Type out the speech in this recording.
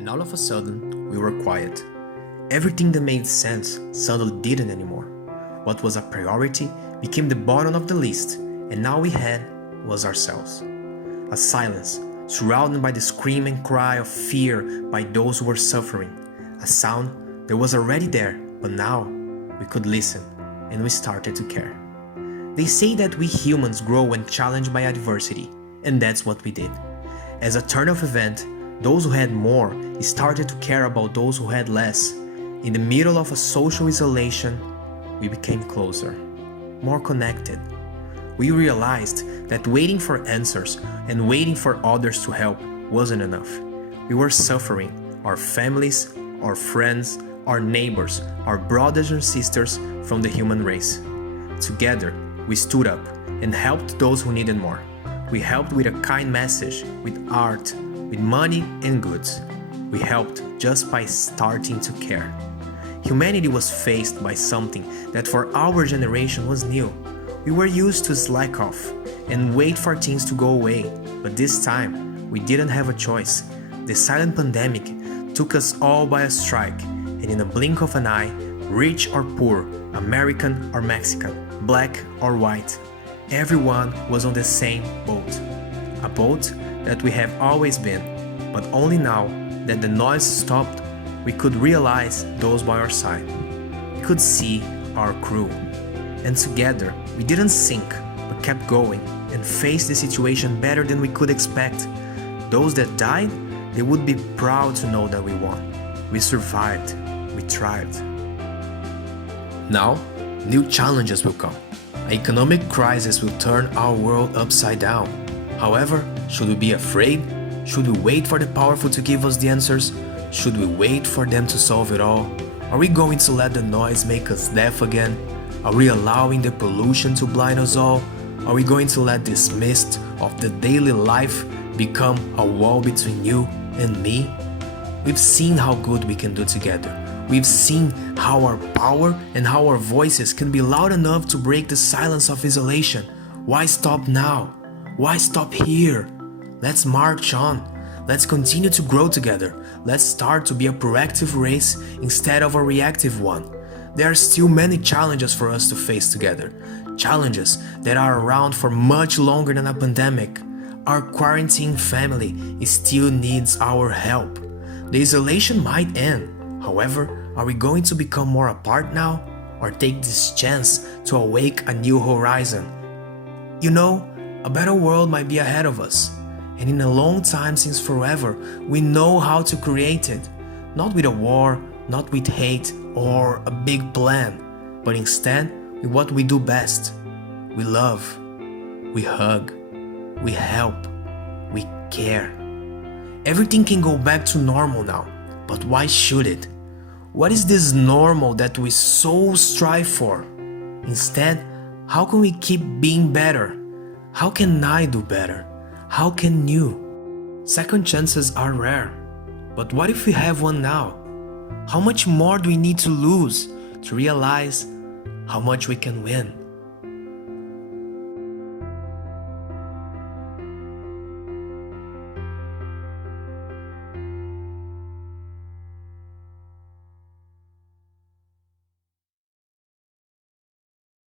and all of a sudden, we were quiet. Everything that made sense suddenly didn't anymore. What was a priority became the bottom of the list, and all we had was ourselves. A silence, surrounded by the scream and cry of fear by those who were suffering. A sound that was already there, but now we could listen, and we started to care. They say that we humans grow when challenged by adversity, and that's what we did. As a turn of event, those who had more started to care about those who had less. In the middle of a social isolation, we became closer, more connected. We realized that waiting for answers and waiting for others to help wasn't enough. We were suffering, our families, our friends, our neighbors, our brothers and sisters from the human race. Together, we stood up and helped those who needed more. We helped with a kind message, with art, with money and goods. We helped just by starting to care. Humanity was faced by something that for our generation was new. We were used to slack off and wait for things to go away, but this time we didn't have a choice. The silent pandemic took us all by a strike, and in a blink of an eye, rich or poor, American or Mexican, black or white, everyone was on the same boat. A boat that we have always been, but only now that the noise stopped, we could realize those by our side. We could see our crew. And together, we didn't sink, but kept going and faced the situation better than we could expect. Those that died, they would be proud to know that we won. We survived. We thrived. Now, new challenges will come. An economic crisis will turn our world upside down. However, should we be afraid? Should we wait for the powerful to give us the answers? Should we wait for them to solve it all? Are we going to let the noise make us deaf again? Are we allowing the pollution to blind us all? Are we going to let this mist of the daily life become a wall between you and me? We've seen how good we can do together. We've seen how our power and how our voices can be loud enough to break the silence of isolation. Why stop now? Why stop here? Let's march on. Let's continue to grow together. Let's start to be a proactive race instead of a reactive one. There are still many challenges for us to face together. Challenges that are around for much longer than a pandemic. Our quarantine family still needs our help. The isolation might end. However, are we going to become more apart now? Or take this chance to awake a new horizon? You know, a better world might be ahead of us. And in a long time since forever, we know how to create it. Not with a war, not with hate or a big plan, but instead with what we do best. We love, we hug, we help, we care. Everything can go back to normal now, but why should it? What is this normal that we so strive for? Instead, how can we keep being better? How can I do better? How can you? Second chances are rare, but what if we have one now? How much more do we need to lose to realize how much we can win?